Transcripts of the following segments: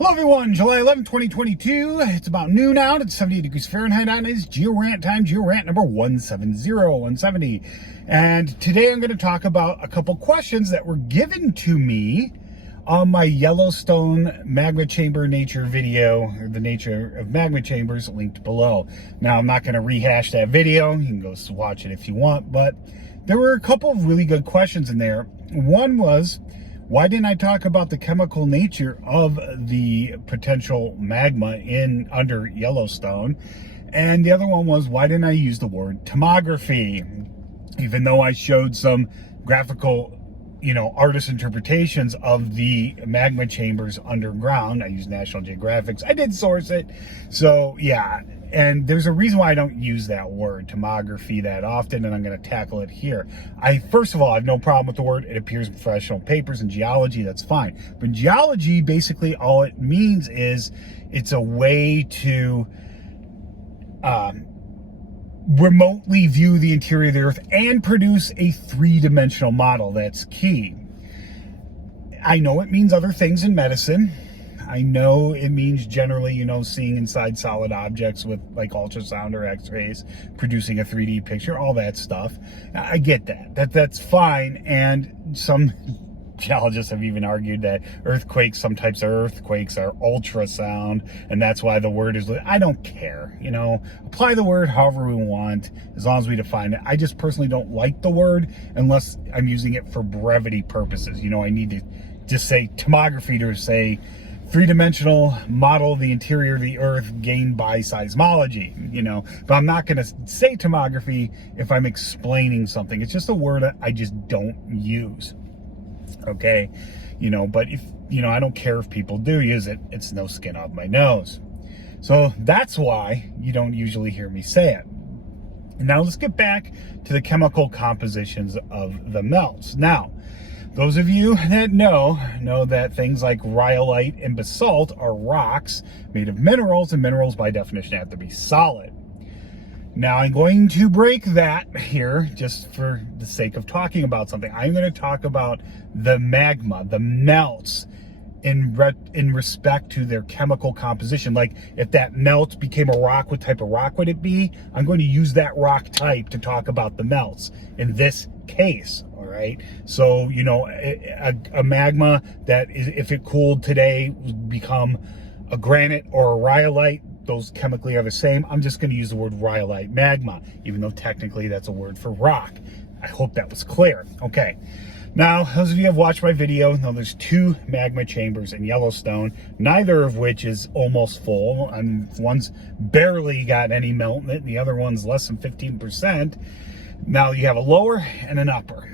Hello everyone, July 11, 2022. It's about noon out. It's 78 degrees Fahrenheit on it. It's Geo-Rant time, Geo-Rant number 170. And today I'm going to talk about a couple questions that were given to me on my Yellowstone magma chamber nature video, or the nature of magma chambers, linked below. Now, I'm not going to rehash that video. You can go watch it if you want, but there were a couple of really good questions in there. One was, why didn't I talk about the chemical nature of the potential magma under Yellowstone? And the other one was, why didn't I use the word tomography? Even though I showed some graphical, artist interpretations of the magma chambers underground. I used National Geographic's. I did source it. So, yeah. And there's a reason why I don't use that word, tomography, that often, and I'm going to tackle it here. First of all, I have no problem with the word. It appears in professional papers. In geology, that's fine. But in geology, basically, all it means is it's a way to remotely view the interior of the Earth and produce a three-dimensional model. That's key. I know it means other things in medicine. I know it means generally, seeing inside solid objects with like ultrasound or x-rays, producing a 3D picture, all that stuff. I get that. That's fine. And some geologists have even argued that some types of earthquakes are ultrasound, and that's why the word is, I don't care, apply the word however we want, as long as we define it. I just personally don't like the word unless I'm using it for brevity purposes. I need to just say tomography to say three-dimensional model of the interior of the Earth gained by seismology, but I'm not going to say tomography if I'm explaining something. It's just a word I just don't use. Okay, but if, I don't care if people do use it. It's no skin off my nose. So that's why you don't usually hear me say it. Now let's get back to the chemical compositions of the melts. Now, those of you that know that things like rhyolite and basalt are rocks made of minerals, and minerals by definition have to be solid. Now, I'm going to break that here just for the sake of talking about something. I'm going to talk about the magma, the melts, in respect to their chemical composition. Like, if that melt became a rock, what type of rock would it be? I'm going to use that rock type to talk about the melts in this case, all right? So, a magma that, if it cooled today, would become a granite or a rhyolite. Those chemically are the same. I'm just going to use the word rhyolite magma, even though technically that's a word for rock. I hope that was clear. Okay. Now, those of you who have watched my video know there's two magma chambers in Yellowstone, neither of which is almost full. And one's barely got any melt in it, and the other one's less than 15%. Now, you have a lower and an upper.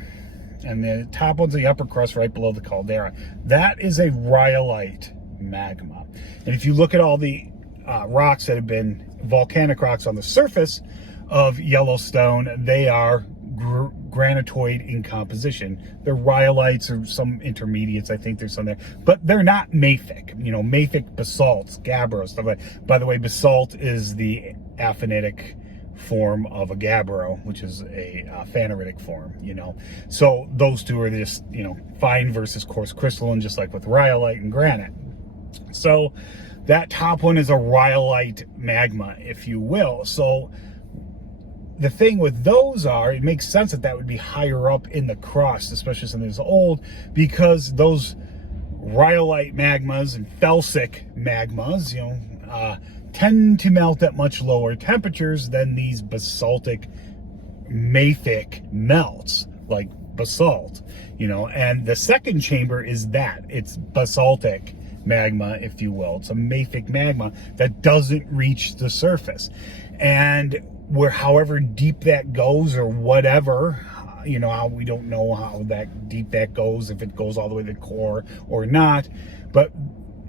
And the top one's the upper crust right below the caldera. That is a rhyolite magma. And if you look at all the rocks that have been volcanic rocks on the surface of Yellowstone, they are granitoid in composition. They're rhyolites or some intermediates. I think there's some there, but they're not mafic. Mafic basalts, gabbro, stuff like that. By the way, basalt is the aphanitic form of a gabbro, which is a phaneritic form, So those two are just, fine versus coarse crystalline, just like with rhyolite and granite. So that top one is a rhyolite magma, if you will. So the thing with those it makes sense that would be higher up in the crust, especially something that's old, because those rhyolite magmas and felsic magmas, tend to melt at much lower temperatures than these basaltic mafic melts, like basalt, and the second chamber is it's basaltic magma, if you will. It's a mafic magma that doesn't reach the surface. And however deep that goes or whatever, we don't know how that deep that goes, if it goes all the way to the core or not. But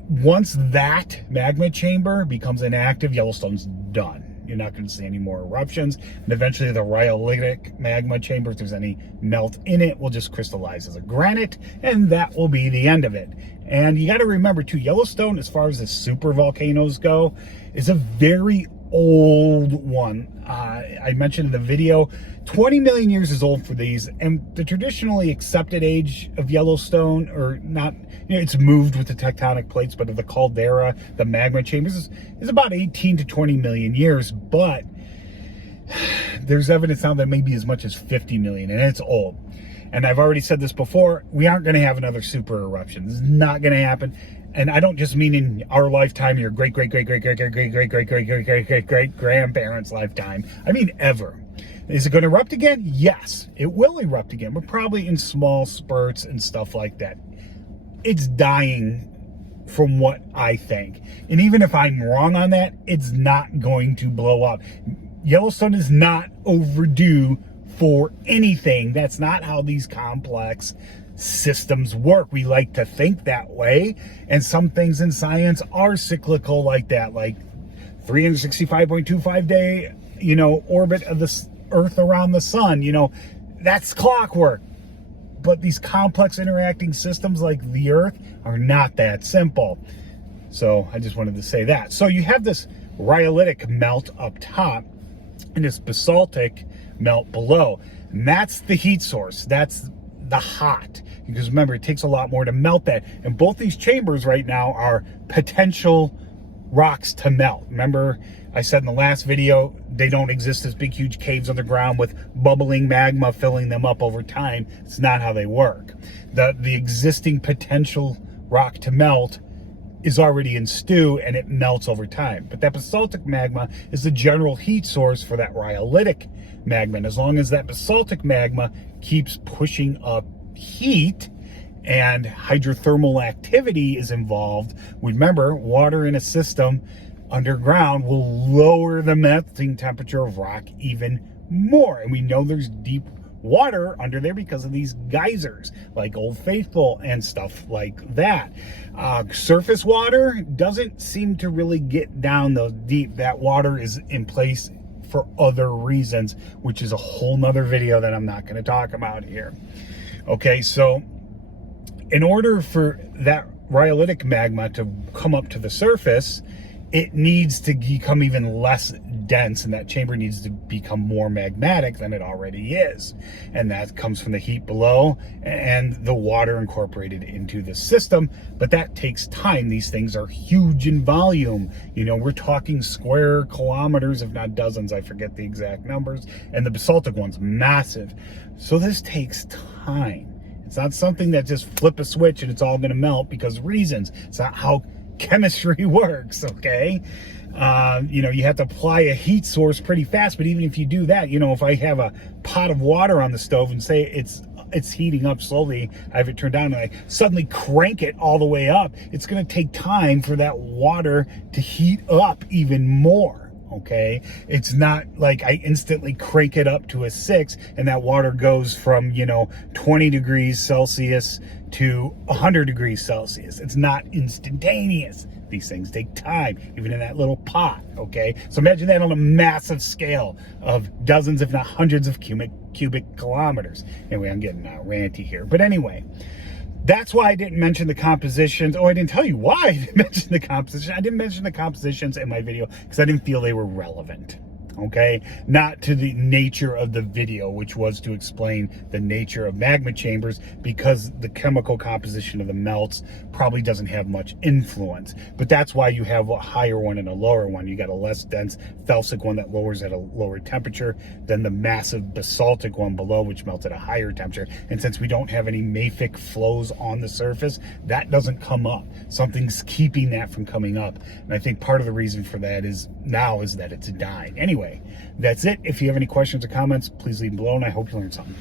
once that magma chamber becomes inactive, Yellowstone's done. You're not going to see any more eruptions. And eventually the rhyolitic magma chamber, if there's any melt in it, will just crystallize as a granite, and that will be the end of it. And you got to remember too, Yellowstone, as far as the super volcanoes go, is a very old one. I mentioned in the video, 20 million years is old for these, and the traditionally accepted age of Yellowstone, or not, it's moved with the tectonic plates, but of the caldera, the magma chambers, is about 18 to 20 million years, but there's evidence now that maybe as much as 50 million, and it's old. And I've already said this before, we aren't going to have another super eruption. This is not going to happen. And I don't just mean in our lifetime, your great-great-great-great-great-great-great-great-great-great-great-grandparents' lifetime. I mean ever. Is it going to erupt again? Yes, it will erupt again, but probably in small spurts and stuff like that. It's dying from what I think. And even if I'm wrong on that, it's not going to blow up. Yellowstone is not overdue for anything. That's not how these complex systems work. We like to think that way, and some things in science are cyclical like that, like 365.25 day, orbit of the Earth around the sun. That's clockwork. But these complex interacting systems like the Earth are not that simple. So I just wanted to say that. So you have this rhyolitic melt up top and this basaltic melt below, and that's the heat source. That's the hot, because remember, it takes a lot more to melt that, and both these chambers right now are potential rocks to melt. Remember, I said in the last video, they don't exist as big huge caves underground with bubbling magma filling them up over time. It's not how they work. The existing potential rock to melt is already in stew, and it melts over time. But that basaltic magma is the general heat source for that rhyolitic magma. And as long as that basaltic magma keeps pushing up heat and hydrothermal activity is involved, remember, water in a system underground will lower the melting temperature of rock even more. And we know there's deep water under there because of these geysers like Old Faithful and stuff like that. Surface water doesn't seem to really get down those deep. That water is in place for other reasons, which is a whole nother video that I'm not going to talk about here. Okay, so in order for that rhyolitic magma to come up to the surface, it needs to become even less dense, and that chamber needs to become more magmatic than it already is. And that comes from the heat below and the water incorporated into the system, but that takes time. These things are huge in volume. We're talking square kilometers, if not dozens, I forget the exact numbers, and the basaltic one's massive. So this takes time. It's not something that just flip a switch and it's all going to melt because reasons. It's not how chemistry works, okay? You have to apply a heat source pretty fast, but even if you do that, if I have a pot of water on the stove and say it's heating up slowly, I have it turned down, and I suddenly crank it all the way up, it's going to take time for that water to heat up even more. Okay, it's not like I instantly crank it up to a 6 and that water goes from 20 degrees Celsius to 100 degrees Celsius. It's not instantaneous. These things take time, even in that little pot. Okay, so imagine that on a massive scale of dozens, if not hundreds of cubic kilometers. Anyway, I'm getting ranty here, but anyway, that's why I didn't mention the compositions. Oh, I didn't tell you why I didn't mention the composition. I didn't mention the compositions in my video because I didn't feel they were relevant. Okay, not to the nature of the video, which was to explain the nature of magma chambers, because the chemical composition of the melts probably doesn't have much influence. But that's why you have a higher one and a lower one. You got a less dense felsic one that lowers at a lower temperature than the massive basaltic one below, which melts at a higher temperature. And since we don't have any mafic flows on the surface, that doesn't come up. Something's keeping that from coming up. And I think part of the reason for that is that it's dying. Anyway, that's it. If you have any questions or comments, please leave them below, and I hope you learned something.